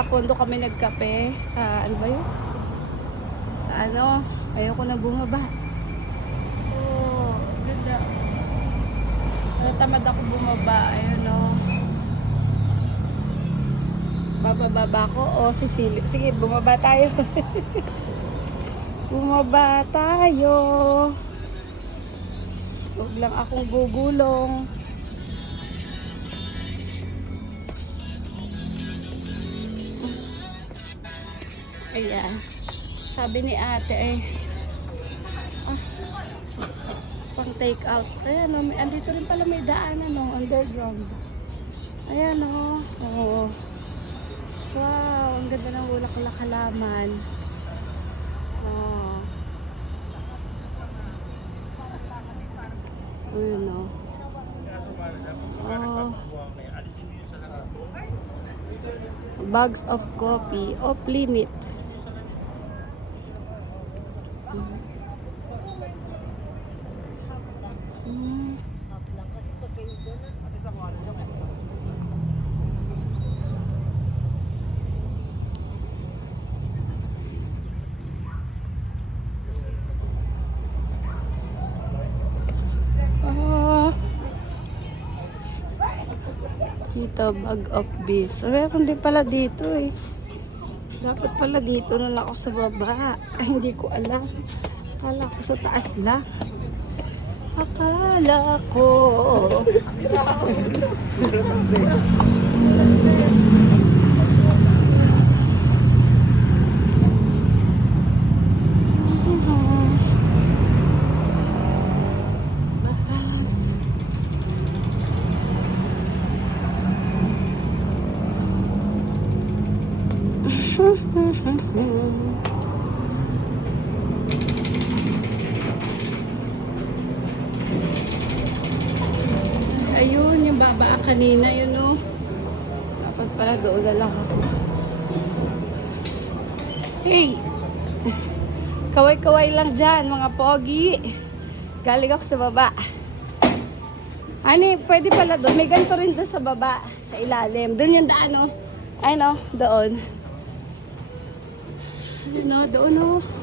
Pondo kami nagkape sa ano ba yun? Sa ano? Ayoko na bumaba. Oh, ganda. Natamad ako bumaba. Ayun o. Bababa ko o sisili. Sige, bumaba tayo. Bumaba tayo. Huwag lang akong gugulong. Ayan. Sabi ni ate ay pang take out. Ayan o. Andito rin pala may daanan o. Underground. Ayan o. Oh. Wow. Ang ganda ng ulak-ulak halaman. Oh. Ayun o. Oh. Bags of coffee. Off limit. Dito, bag of bees. So, meron din pala dito eh. Dapat pala dito na lang ako sa baba. Ay, hindi ko alam. Akala ko sa taas lang. Akala ko. Ayun, yung baba kanina, yun o. Dapat pala doon na lang ako. Hey! Kaway-kaway lang dyan, mga pogi. Galing ako sa baba. Ani, pwede pala doon. May ganito rin doon sa baba, sa ilalim. Doon yung daan o. Ay no, doon. Ayun o, doon o.